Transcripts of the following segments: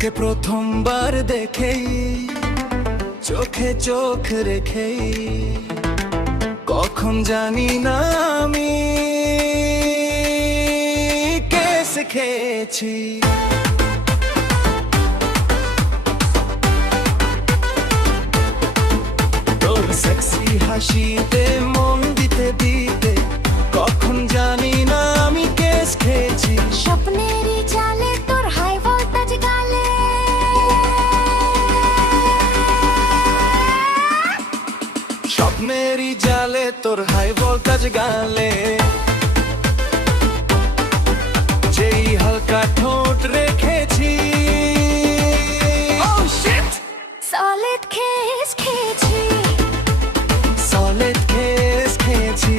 তোকে প্রথমবার দেখেই চোখে চোখ রেখেই কখন জানি না আমি কে শিখেছি তোর সেক্সি হাসিতে মন দিতে দিতে কখন জানি না আমি কে শিখেছি স্বপ্নেরই জালে তোর হাই ভোল্টেজ গালে স্বপ্নেরই জালে তোর হাই ভোল্টেজ গালে যেই হালকা ঠোঁট রেখেছি সলিড কিস খেয়েছি সলিড কিস খেয়েছি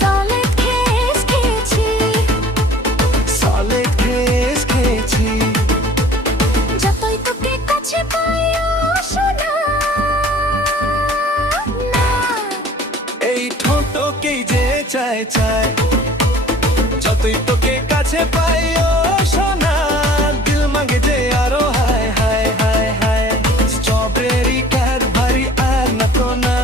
সলিড কিস খেয়েছি সলিড কিস খেয়েছি যতই তোকে কাছে পাই ও সোনা না এই ঠোঁটকেই যে চায় চায় যতই তোকে কাছে পাই ও সোনা দিল মাগে যে আরো হায় হায় হায় হায় স্ট্রবেরি ক্যাডবেরি আর না তো না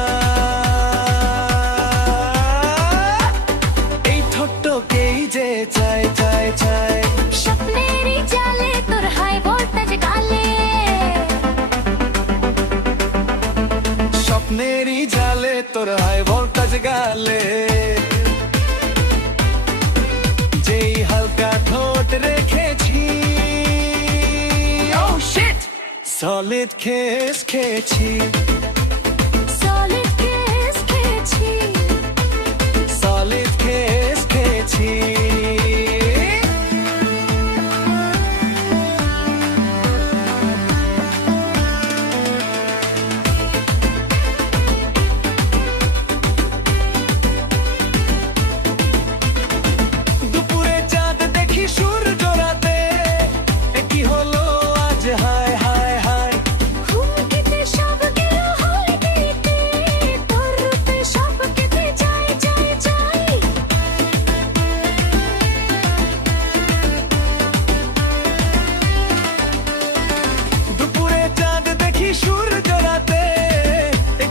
এই ঠোঁটকেই যে চায় চায় চায় স্বপ্নেরই জালে তোর হাই ভোল্টেজ গালে স্বপ্নেরই জালে তোর হাই ভোল্টেজ গালে যেই হালকা ঠোঁট রেখেছি সলিড কিস খেয়েছি সলিড কিস খেয়েছি সলিড কিস খেয়েছি দুপুরে চাঁদ দেখি সূর্য রাতে কি হলো আজ হায় হায় হায় হুমকিতে সব গেল হলিডেতে তোর রূপে সব কেটে যায় যায় যায় দুপুরে চাঁদ দেখি সূর্য রাতে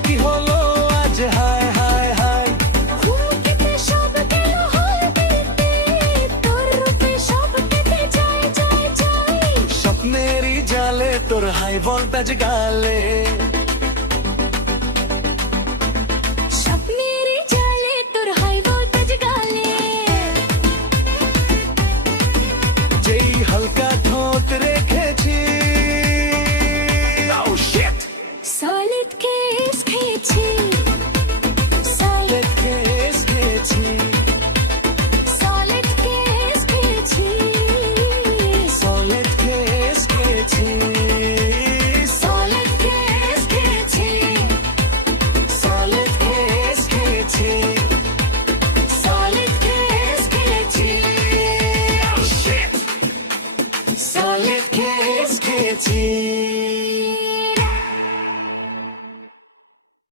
কি হলো আজ হায় হায় হায় হুমকিতে সব গেল হলিডেতে তোর রূপে সব কেটে যায় যায় যায় স্বপ্নেরই জালে তোর হাই ভোল্টেজ গালে